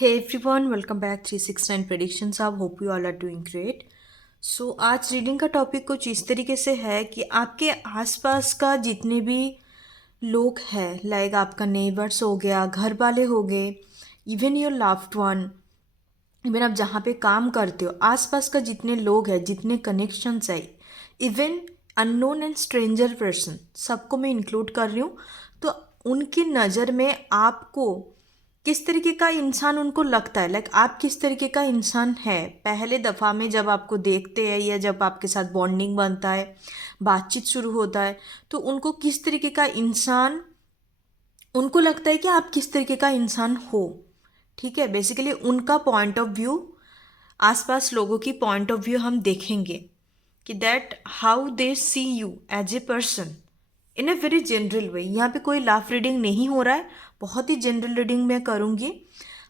Hey everyone, welcome back 369 Predictions. आप hope you all are doing great. So आज reading का topic कुछ इस तरीके से है कि आपके आसपास का जितने भी लोग हैं, लाइक आपका नेबर्स हो गया, घर वाले हो गए, even your loved one, even आप जहाँ पे काम करते हो, आसपास का जितने लोग हैं, जितने कनेक्शंस है, even unknown and stranger person, सबको मैं इंक्लूड कर रही हूँ. तो उनकी नज़र में आपको किस तरीके का इंसान उनको लगता है, लाइक आप किस तरीके का इंसान है पहले दफ़ा में जब आपको देखते हैं या जब आपके साथ बॉन्डिंग बनता है, बातचीत शुरू होता है, तो उनको किस तरीके का इंसान, उनको लगता है कि आप किस तरीके का इंसान हो. ठीक है, बेसिकली उनका पॉइंट ऑफ व्यू, आसपास लोगों की पॉइंट ऑफ व्यू हम देखेंगे कि that how they see you as a person in a very general way. यहाँ पे कोई लाफ रीडिंग नहीं हो रहा है, बहुत ही जनरल रीडिंग मैं करूँगी.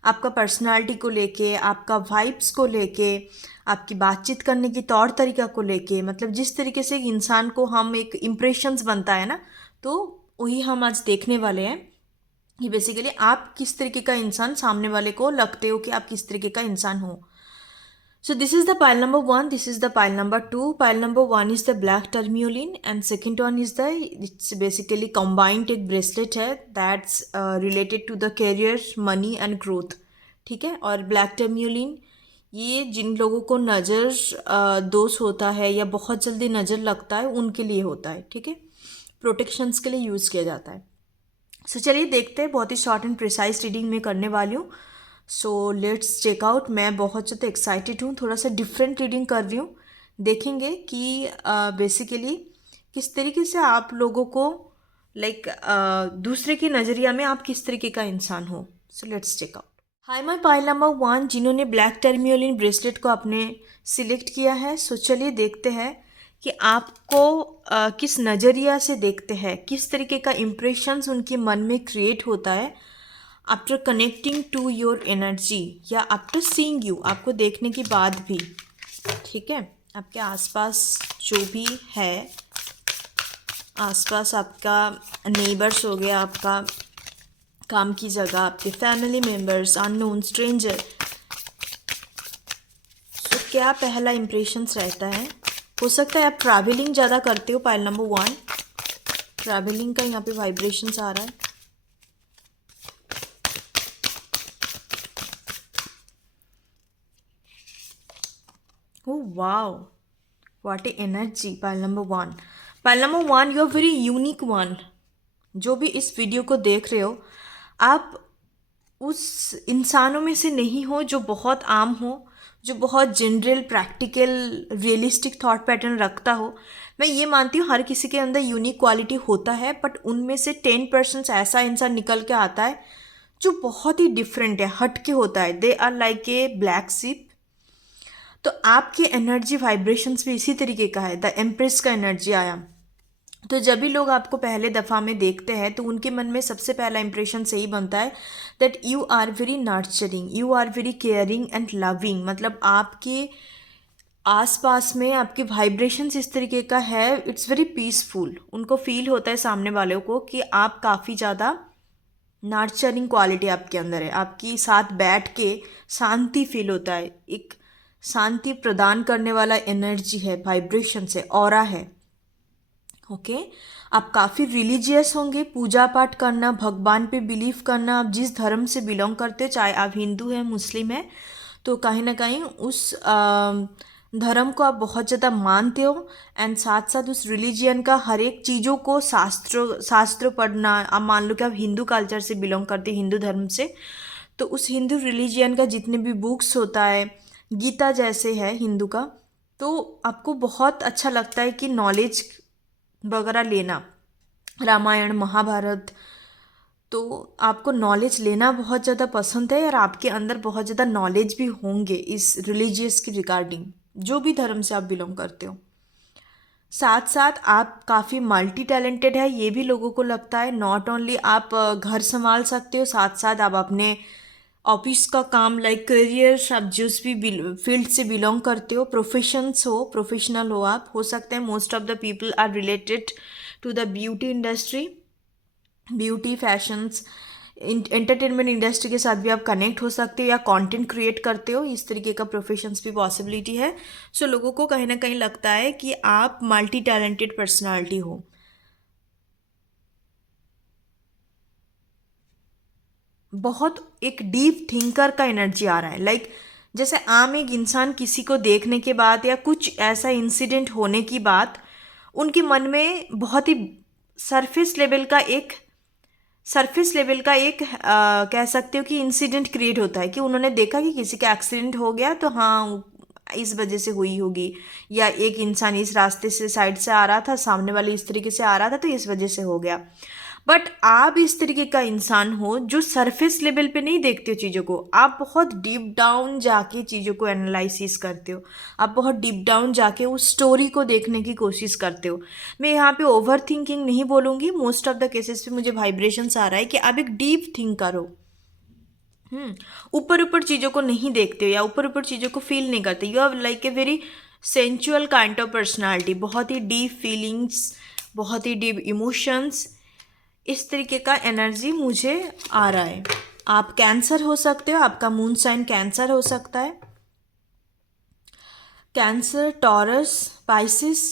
आपका पर्सनालिटी को लेके, आपका वाइब्स को लेके, आपकी बातचीत करने की तौर तरीका को लेके, मतलब जिस तरीके से एक इंसान को हम एक इम्प्रेशंस बनता है ना, तो वही हम आज देखने वाले हैं कि बेसिकली आप किस तरीके का इंसान सामने वाले को लगते हो, कि आप किस तरीके का इंसान हो. So this is the pile number one. This is the pile number two. Pile number one is the black tourmaline, and second one is the, it's basically combined एक bracelet है that's related to the career, money and growth. ठीक है, और black tourmaline ये जिन लोगों को नज़र दोष होता है या बहुत जल्दी नज़र लगता है उनके लिए होता है. ठीक है, प्रोटेक्शंस के लिए यूज़ किया जाता है. सो चलिए देखते हैं, बहुत ही शॉर्ट एंड प्रिसाइज रीडिंग में करने वाली हूँ. So let's check out. मैं बहुत ज़्यादा एक्साइटेड हूँ, थोड़ा सा डिफरेंट रीडिंग कर रही हूँ. देखेंगे कि बेसिकली किस तरीके से आप लोगों को लाइक दूसरे के नज़रिया में आप किस तरीके का इंसान हो. So let's check out. Hi my pile number one, जिन्होंने ब्लैक टर्मियोलिन ब्रेसलेट को आपने सिलेक्ट किया है. सो चलिए देखते हैं कि आपको किस नज़रिया से देखते हैं, किस तरीके का इम्प्रेशंस उनके मन में क्रिएट होता है after connecting to your energy या आफ्टर सीइंग यू, आपको देखने के बाद भी. ठीक है, आपके आसपास जो भी है, आसपास आपका नेबर्स हो गया, आपका काम की जगह, आपके फैमिली मेम्बर्स, अननोन स्ट्रेंजर. सो क्या पहला इम्प्रेशंस रहता है. हो सकता है आप ट्रैवलिंग ज़्यादा करते हो. पाइल नंबर वन, ट्रैवलिंग का यहाँ पे वाइब्रेशंस आ रहा है. Oh wow, what a energy. Pile number one, pile number one, you are very unique one. जो भी इस वीडियो को देख रहे हो, आप उस इंसानों में से नहीं हो जो बहुत आम हो, जो बहुत general, practical, realistic thought pattern रखता हो. मैं ये मानती हूँ हर किसी के अंदर यूनिक क्वालिटी होता है, बट उनमें से 10% ऐसा इंसान निकल के आता है जो बहुत ही डिफरेंट है, हट के होता है. They are like a black sheep. तो आपकी एनर्जी वाइब्रेशंस भी इसी तरीके का है. द एम्प्रेस का एनर्जी आया. तो जब भी लोग आपको पहले दफ़ा में देखते हैं तो उनके मन में सबसे पहला इंप्रेशन सही बनता है that you are very nurturing, you are very caring and loving. मतलब आपके आसपास में आपके वाइब्रेशंस इस तरीके का है, इट्स वेरी पीसफुल. उनको फील होता है सामने वालों को कि आप काफ़ी ज़्यादा नर्चरिंग क्वालिटी आपके अंदर है. आपकी साथ बैठ के शांति फील होता है, एक शांति प्रदान करने वाला एनर्जी है, वाइब्रेशन है, ऑरा है. ओके आप काफ़ी रिलीजियस होंगे, पूजा पाठ करना, भगवान पे बिलीव करना, आप जिस धर्म से बिलोंग करते हो, चाहे आप हिंदू हैं, मुस्लिम हैं, तो कहीं ना कहीं उस धर्म को आप बहुत ज़्यादा मानते हो. एंड साथ साथ उस रिलीजियन का हर एक चीज़ों को, शास्त्र पढ़ना, आप मान लो कि आप हिंदू कल्चर से बिलोंग करते हैं, हिंदू धर्म से, तो उस हिंदू रिलीजियन का जितने भी बुक्स होता है, गीता जैसे है हिंदू का, तो आपको बहुत अच्छा लगता है कि नॉलेज वगैरह लेना, रामायण, महाभारत, तो आपको नॉलेज लेना बहुत ज़्यादा पसंद है और आपके अंदर बहुत ज़्यादा नॉलेज भी होंगे इस रिलीजियस की रिगार्डिंग, जो भी धर्म से आप बिलोंग करते हो. साथ साथ आप काफ़ी मल्टी टैलेंटेड है, ये भी लोगों को लगता है. नॉट ओनली आप घर संभाल सकते हो, साथ साथ आप अपने ऑफिस का काम, लाइक करियर, आप जिस भी फील्ड से बिलोंग करते हो, प्रोफेशंस हो, प्रोफेशनल हो, आप हो सकते हैं. Most of the people are related to the beauty industry, beauty, fashions, entertainment industry के साथ भी आप कनेक्ट हो सकते हो या कंटेंट क्रिएट करते हो, इस तरीके का प्रोफेशंस भी पॉसिबिलिटी है। सो लोगों को कहीं ना कहीं लगता है कि आप मल्टी टैलेंटेड पर्सनालिटी हो। बहुत एक डीप थिंकर का एनर्जी आ रहा है, जैसे आम एक इंसान किसी को देखने के बाद या कुछ ऐसा इंसिडेंट होने की बात उनके मन में बहुत ही सरफेस लेवल का एक सरफेस लेवल का एक कह सकते हो कि इंसिडेंट क्रिएट होता है कि उन्होंने देखा कि किसी का एक्सीडेंट हो गया तो हाँ इस वजह से हुई होगी, या एक इंसान इस रास्ते से साइड से आ रहा था, सामने वाले इस तरीके से आ रहा था तो इस वजह से हो गया। बट आप इस तरीके का इंसान हो जो सरफेस लेवल पे नहीं देखते हो चीज़ों को, आप बहुत डीप डाउन जाके चीज़ों को एनालिसिस करते हो, आप बहुत डीप डाउन जाके उस स्टोरी को देखने की कोशिश करते हो। मैं यहाँ पे ओवर थिंकिंग नहीं बोलूँगी, मोस्ट ऑफ द केसेस पे मुझे वाइब्रेशंस आ रहा है कि आप एक डीप थिंक करो। ऊपर ऊपर चीज़ों को नहीं देखते हो या ऊपर ऊपर चीज़ों को फील नहीं करते। You are like a very sensual kind of personality, बहुत ही डीप फीलिंग्स, बहुत ही डीप इमोशंस, इस तरीके का एनर्जी मुझे आ रहा है। आप कैंसर हो सकते हो, आपका मून साइन कैंसर हो सकता है। Cancer, taurus, Pisces,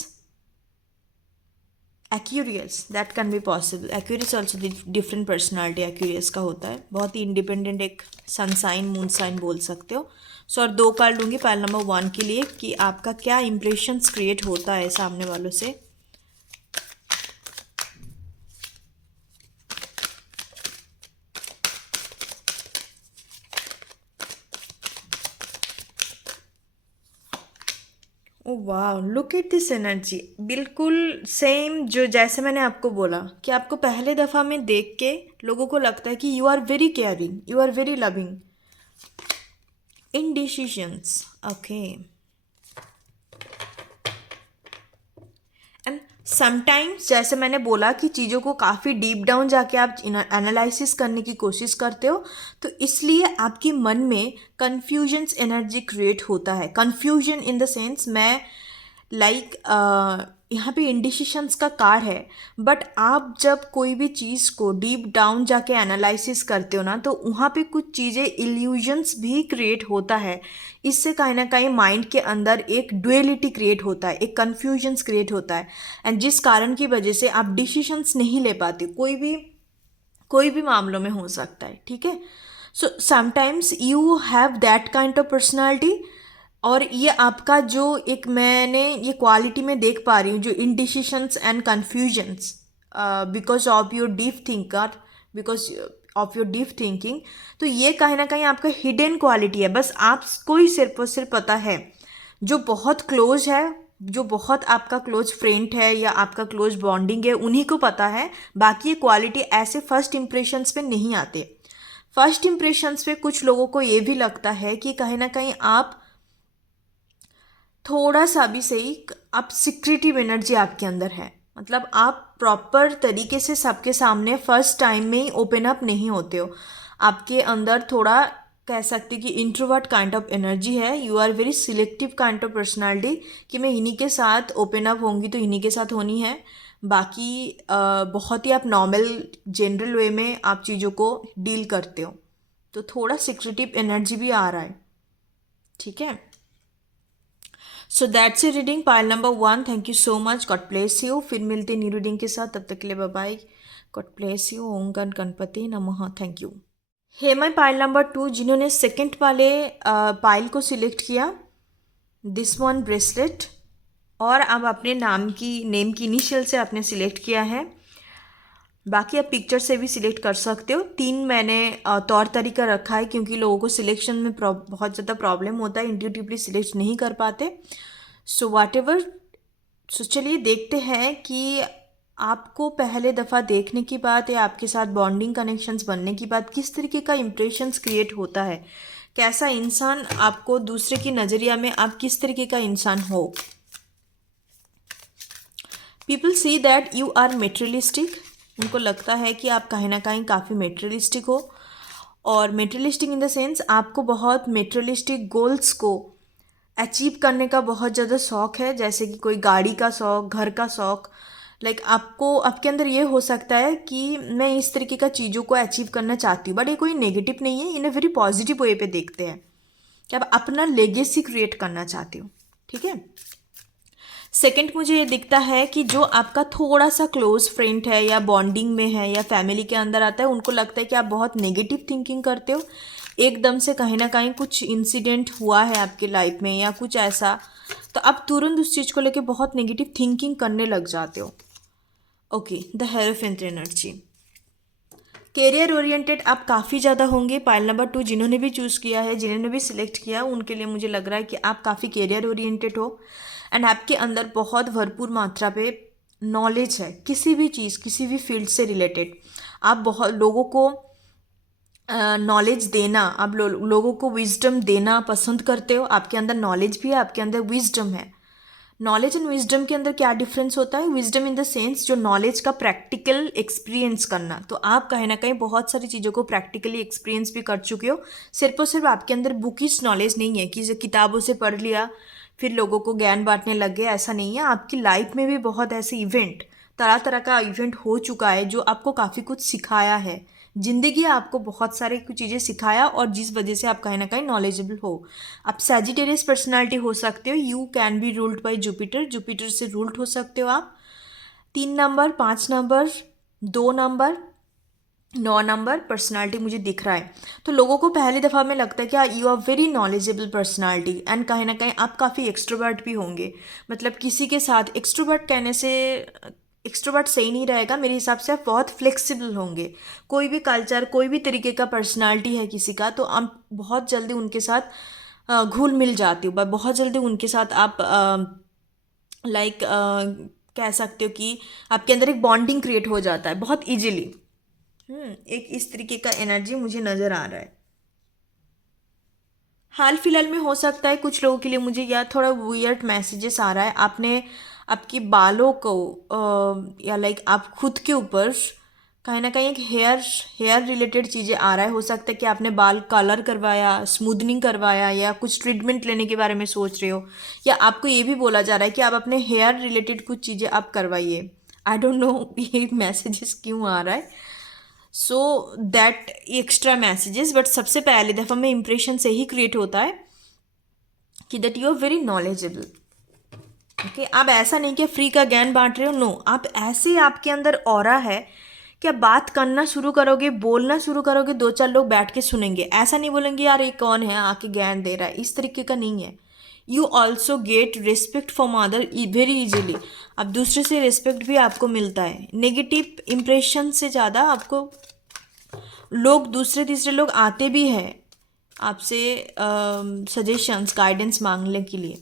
Aquarius, that can be possible. Aquarius also different personality Aquarius का होता है, बहुत ही इंडिपेंडेंट एक सन साइन मून साइन बोल सकते हो। सो और 2 कार्ड लूँगी पाइल नंबर 1 के लिए कि आपका क्या इंप्रेशंस क्रिएट होता है सामने वालों से। ओ वाह, लुक एट दिस एनर्जी, बिल्कुल सेम जो जैसे मैंने आपको बोला कि आपको पहले दफ़ा में देख के लोगों को लगता है कि you are very caring, you are very loving in decisions. Okay, and sometimes जैसे मैंने बोला कि चीज़ों को काफ़ी डीप डाउन जाके आप एनालिसिस करने की कोशिश करते हो, तो इसलिए आपके मन में कन्फ्यूजन्स एनर्जी क्रिएट होता है। कन्फ्यूजन इन द सेंस मैं यहाँ पे इंडिसिशंस का कार्ड है, बट आप जब कोई भी चीज़ को डीप डाउन जाके एनालिसिस करते हो ना तो वहाँ पे कुछ चीज़ें इल्यूजन्स भी क्रिएट होता है। इससे कहीं ना कहीं माइंड के अंदर एक डुअलिटी क्रिएट होता है, एक कन्फ्यूजन्स क्रिएट होता है, एंड जिस कारण की वजह से आप डिसीशंस नहीं ले पाते, कोई भी मामलों में हो सकता है। ठीक है, so sometimes you have that kind of personality, और ये आपका जो एक मैंने ये क्वालिटी में देख पा रही हूँ जो indecisions and confusions because of your deep thinker, because of your deep thinking, तो ये कहीं ना कहीं आपका हिडन क्वालिटी है, बस आपको ही सिर्फ और सिर्फ पता है। जो बहुत क्लोज है, जो बहुत आपका क्लोज फ्रेंड है या आपका क्लोज बॉन्डिंग है, उन्हीं को पता है। बाकी ये क्वालिटी ऐसे फर्स्ट इम्प्रेशंस पे नहीं आते। फर्स्ट इम्प्रेशंस पे कुछ लोगों को ये भी लगता है कि कहीं ना कहीं आप थोड़ा सा भी सही, आप सिक्रेटिव एनर्जी आपके अंदर है, मतलब आप प्रॉपर तरीके से सबके सामने फर्स्ट टाइम में ही ओपन अप नहीं होते हो। आपके अंदर थोड़ा कह सकते कि इंट्रोवर्ट काइंड ऑफ एनर्जी है। You are very selective kind of personality कि मैं इन्हीं के साथ ओपन अप होंगी तो इन्हीं के साथ होनी है, बाकी बहुत ही आप नॉर्मल जनरल वे में आप चीज़ों को डील करते हो, तो थोड़ा सिक्रेटिव एनर्जी भी आ रहा है। ठीक है, so that's a reading pile number 1। Thank you so much, God bless you. फिर मिलते न्यू रीडिंग के साथ, तब तक के लिए bye bye, God bless you. ओम गण गणपति नमः, thank you. Hey my pile number 2, जिन्होंने सेकंड वाले पाइल को सिलेक्ट किया, दिस वन ब्रेसलेट, और अब अपने नेम की इनिशियल से आपने सिलेक्ट किया है, बाकी आप पिक्चर से भी सिलेक्ट कर सकते हो। 3 मैंने तौर तरीका रखा है क्योंकि लोगों को सिलेक्शन में बहुत ज़्यादा प्रॉब्लम होता है, इंट्यूटिवली सिलेक्ट नहीं कर पाते। सो वाट एवर, सो चलिए देखते हैं कि आपको पहले दफ़ा देखने की बात या आपके साथ बॉन्डिंग कनेक्शंस बनने की बात किस तरीके का इम्प्रेशंस क्रिएट होता है, कैसा इंसान आपको दूसरे की नज़रिया में आप किस तरीके का इंसान हो। People see that you are materialistic, उनको लगता है कि आप कहीं ना कहीं काफ़ी मेटेरियलिस्टिक हो, और मेटेरियलिस्टिक इन द सेंस आपको बहुत मेटेरियलिस्टिक गोल्स को अचीव करने का बहुत ज़्यादा शौक़ है, जैसे कि कोई गाड़ी का शौक़, घर का शौक़, आपको आपके अंदर ये हो सकता है कि मैं इस तरीके का चीज़ों को अचीव करना चाहती हूँ, बट ये कोई नेगेटिव नहीं है, इन अ वेरी पॉजिटिव वे पे देखते हैं कि आप अपना लेगेसी क्रिएट करना चाहते हो। ठीक है। सेकंड, मुझे ये दिखता है कि जो आपका थोड़ा सा क्लोज फ्रेंड है या बॉन्डिंग में है या फैमिली के अंदर आता है, उनको लगता है कि आप बहुत नेगेटिव थिंकिंग करते हो। एकदम से कहीं ना कहीं कुछ इंसिडेंट हुआ है आपके लाइफ में या कुछ ऐसा, तो आप तुरंत उस चीज़ को लेके बहुत नेगेटिव थिंकिंग करने लग जाते हो। Okay, the hierophant energy. Career oriented आप काफ़ी ज़्यादा होंगे। पाइल नंबर 2 जिन्होंने भी चूज़ किया है, जिन्होंने भी सिलेक्ट किया, उनके लिए मुझे लग रहा है कि आप काफ़ी कैरियर ओरिएंटेड हो एंड आपके अंदर बहुत भरपूर मात्रा पे नॉलेज है किसी भी चीज़, किसी भी फील्ड से रिलेटेड। आप बहुत लोगों को नॉलेज देना, आप लोगों को विजडम देना पसंद करते हो। आपके अंदर नॉलेज भी है, आपके अंदर विजडम है। नॉलेज एंड विजडम के अंदर क्या डिफरेंस होता है? विजडम इन द सेंस जो नॉलेज का प्रैक्टिकल एक्सपीरियंस करना, तो आप कहीं ना कहीं बहुत सारी चीज़ों को प्रैक्टिकली एक्सपीरियंस भी कर चुके हो। सिर्फ और सिर्फ आपके अंदर बुकिश नॉलेज नहीं है कि जो किताबों से पढ़ लिया फिर लोगों को ज्ञान बांटने लग गए, ऐसा नहीं है। आपकी लाइफ में भी बहुत ऐसे इवेंट, तरह तरह का इवेंट हो चुका है जो आपको काफ़ी कुछ सिखाया है। जिंदगी आपको बहुत सारे कुछ चीज़ें सिखाया और जिस वजह से आप कहीं ना कहीं नॉलेजेबल हो। आप सैजिटेरियस पर्सनालिटी हो सकते हो। You can be ruled by Jupiter, Jupiter से रूल्ड हो सकते हो आप। 3 number, 5 number, 2 number, 9 number personality मुझे दिख रहा है। तो लोगों को पहली दफ़ा में लगता है कि you are very knowledgeable personality and कहीं ना कहीं आप काफ़ी एक्सट्रोवर्ट भी होंगे। मतलब किसी के साथ एक्सट्रोवर्ट कहने से एक्सट्रोवर्ट सही नहीं रहेगा मेरे हिसाब से, आप बहुत फ्लेक्सिबल होंगे। कोई भी कल्चर, कोई भी तरीके का पर्सनालिटी है किसी का, तो आप बहुत जल्दी उनके साथ घुल मिल जाते हो, बहुत जल्दी उनके साथ आप लाइक कह सकते हो कि आपके अंदर एक बॉन्डिंग क्रिएट हो जाता है बहुत इजीली। एक इस तरीके का एनर्जी मुझे नज़र आ रहा है। हाल फिलहाल में हो सकता है कुछ लोगों के लिए मुझे या थोड़ा वियर्ड मैसेजेस आ रहा है। आपने आपके बालों को या आप खुद के ऊपर कहीं ना कहीं एक हेयर रिलेटेड चीज़ें आ रहा है। हो सकता है कि आपने बाल कलर करवाया, स्मूदनिंग करवाया या कुछ ट्रीटमेंट लेने के बारे में सोच रहे हो, या आपको ये भी बोला जा रहा है कि आप अपने हेयर रिलेटेड कुछ चीज़ें आप करवाइए। आई डोंट नो ये मैसेजेस क्यों आ रहा है, so that extra messages, but सबसे पहले दफ़ा में इंप्रेशन से ही क्रिएट होता है कि that you are very knowledgeable. Okay, आप ऐसा नहीं कि फ्री का ज्ञान बांट रहे हो, नो, आप ऐसे आपके अंदर ऑरा है कि आप बात करना शुरू करोगे, बोलना शुरू करोगे, 2-4 लोग बैठ के सुनेंगे। ऐसा नहीं बोलेंगे यार ये कौन है आके ज्ञान दे रहा है, इस तरीके का नहीं है। You also get respect from other very easily. अब दूसरे से रिस्पेक्ट भी आपको मिलता है। नेगेटिव इम्प्रेशन से ज़्यादा आपको लोग, दूसरे तीसरे लोग आते भी हैं आपसे सजेशंस, गाइडेंस मांगने के लिए।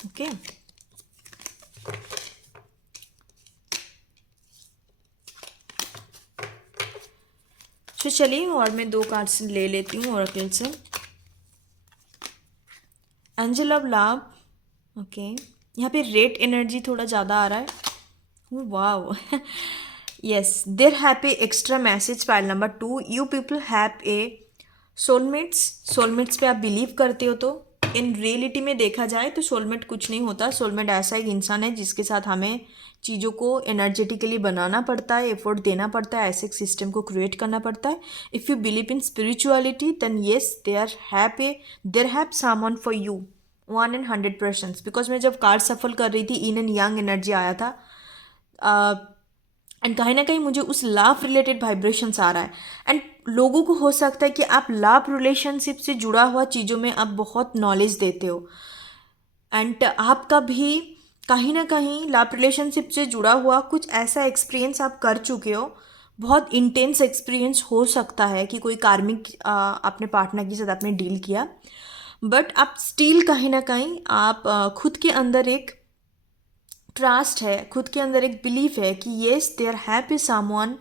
ओके, तो चलिए और मैं 2 कार्ड्स ले लेती हूँ ओरेकल से। Angel of love. ओके, यहाँ पे रेड एनर्जी थोड़ा ज़्यादा आ रहा है। Wow yes, there have a extra message. Pile number 2, you people have a soulmates. Soulmates पे आप बिलीव करते हो, तो इन रियलिटी में देखा जाए तो सोलमेट कुछ नहीं होता। सोलमेट ऐसा एक इंसान है जिसके साथ हमें चीज़ों को एनर्जेटिकली बनाना पड़ता है, एफर्ट देना पड़ता है, ऐसे एक सिस्टम को क्रिएट करना पड़ता है। If you believe in spirituality then yes, there have someone for you 100%। Because मैं जब कार्ड सफल कर रही थी, इन एंड यंग एनर्जी आया था एंड कहीं ना कहीं मुझे उस लव रिलेटेड वाइब्रेशंस आ रहा है। एंड लोगों को हो सकता है कि आप लव रिलेशनशिप से जुड़ा हुआ चीज़ों में आप बहुत नॉलेज देते हो एंड आपका भी कहीं ना कहीं लव रिलेशनशिप से जुड़ा हुआ कुछ ऐसा एक्सपीरियंस आप कर चुके हो। बहुत इंटेंस एक्सपीरियंस हो सकता है कि कोई कार्मिक अपने पार्टनर के साथ आपने डील किया, बट आप स्टिल कहीं ना कहीं आप खुद के अंदर एक ट्रस्ट है, खुद के अंदर एक बिलीफ है कि yes there have a someone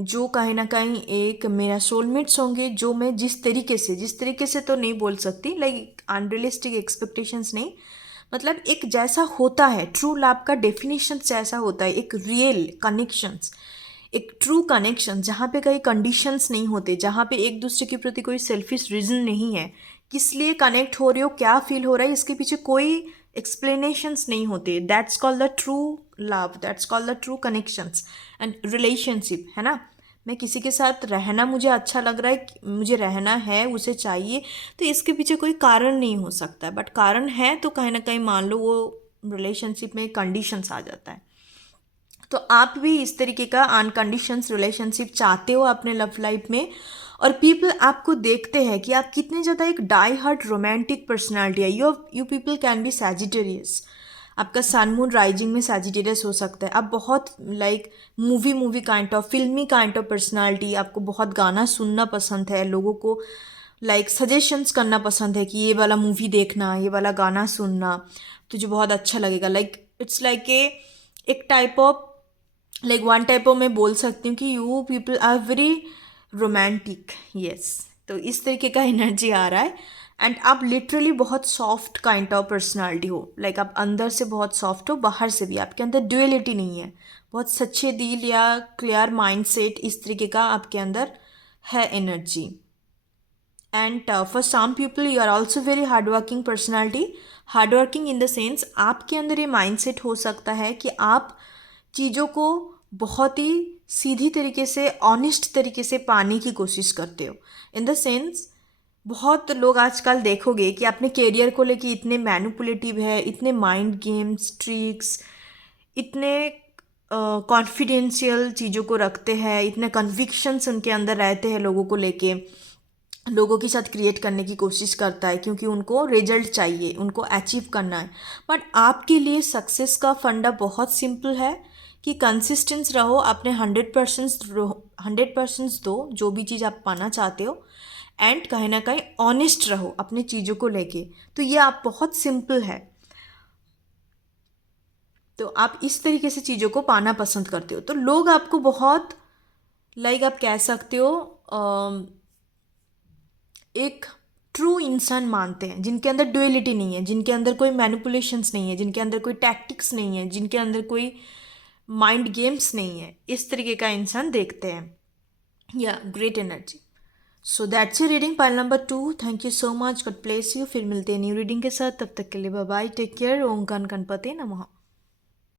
जो कहीं ना कहीं एक मेरा सोलमेट्स होंगे, जो मैं जिस तरीके से तो नहीं बोल सकती, लाइक अनरियलिस्टिक एक्सपेक्टेशंस नहीं, मतलब एक जैसा होता है ट्रू लव का डेफिनेशन जैसा होता है, एक रियल कनेक्शंस, एक ट्रू कनेक्शन जहाँ पे कई कंडीशंस नहीं होते, जहाँ पे एक दूसरे के प्रति कोई सेल्फिश रीज़न नहीं है, किस लिए कनेक्ट हो रहे हो, क्या फील हो रहा है, इसके पीछे कोई एक्सप्लेनेशंस नहीं होते। That's called the true love, that's called the true connections and relationship, है ना। मैं किसी के साथ रहना मुझे अच्छा लग रहा है, मुझे रहना है, उसे चाहिए, तो इसके पीछे कोई कारण नहीं हो सकता, बट कारण है तो कहीं ना कहीं मान लो वो रिलेशनशिप में कंडीशंस आ जाता है। तो आप भी इस तरीके का अनकंडीशंस रिलेशनशिप चाहते हो अपने लव लाइफ में, और पीपल आपको देखते हैं कि आप कितने ज़्यादा एक डाई हार्ट रोमांटिक पर्सनालिटी है। You people can be Sagittarius, आपका सन मून राइजिंग में सैजिटेरियस हो सकता है। आप बहुत लाइक मूवी काइंड ऑफ, फिल्मी काइंड ऑफ पर्सनालिटी, आपको बहुत गाना सुनना पसंद है, लोगों को लाइक सजेशंस करना पसंद है कि ये वाला मूवी देखना, ये वाला गाना सुनना, तुझे बहुत अच्छा लगेगा। लाइक इट्स लाइक एक type of, like one type of मैं बोल सकती हूँ कि you people are very romantic, yes. तो इस तरीके का एनर्जी आ रहा है। एंड आप लिटरली बहुत सॉफ्ट काइंड ऑफ पर्सनालिटी हो, लाइक आप अंदर से बहुत सॉफ्ट हो, बाहर से भी, आपके अंदर ड्यूअलिटी नहीं है, बहुत सच्चे दिल या क्लियर माइंडसेट, इस तरीके का आपके अंदर है energy. And for some people you are also very hard working personality. Hard working in the sense आपके अंदर ये माइंडसेट हो सकता है कि आप चीज़ों को बहुत ही सीधी तरीके से, ऑनेस्ट तरीके से पाने की कोशिश करते हो। इन द सेंस बहुत लोग आजकल देखोगे कि अपने करियर को लेके इतने मैनिपुलेटिव है, इतने माइंड गेम्स, ट्रिक्स, इतने कॉन्फिडेंशियल चीज़ों को रखते हैं, इतने कन्विक्शंस उनके अंदर रहते हैं लोगों को लेके, लोगों के साथ क्रिएट करने की कोशिश करता है क्योंकि उनको रिजल्ट चाहिए, उनको अचीव करना है। बट आपके लिए सक्सेस का फंडा बहुत सिंपल है कि कंसिस्टेंस रहो, अपने 100% दो जो भी चीज़ आप पाना चाहते हो, एंड कहीं ना कहीं ऑनेस्ट रहो अपने चीज़ों को लेके। तो ये आप बहुत सिंपल है। तो आप इस तरीके से चीज़ों को पाना पसंद करते हो, तो लोग आपको बहुत लाइक आप कह सकते हो एक ट्रू इंसान मानते हैं, जिनके अंदर डुअलिटी नहीं है, जिनके अंदर कोई मैनिपुलेशंस नहीं है, जिनके अंदर कोई टैक्टिक्स नहीं है, जिनके अंदर कोई माइंड गेम्स नहीं है, इस तरीके का इंसान देखते हैं। या great energy. So that's you reading pile number 2। Thank you so much, God bless you. फिर मिलते हैं न्यू रीडिंग के साथ, तब तक के लिए बाय बाय, टेक केयर। ओम गणपते नमः।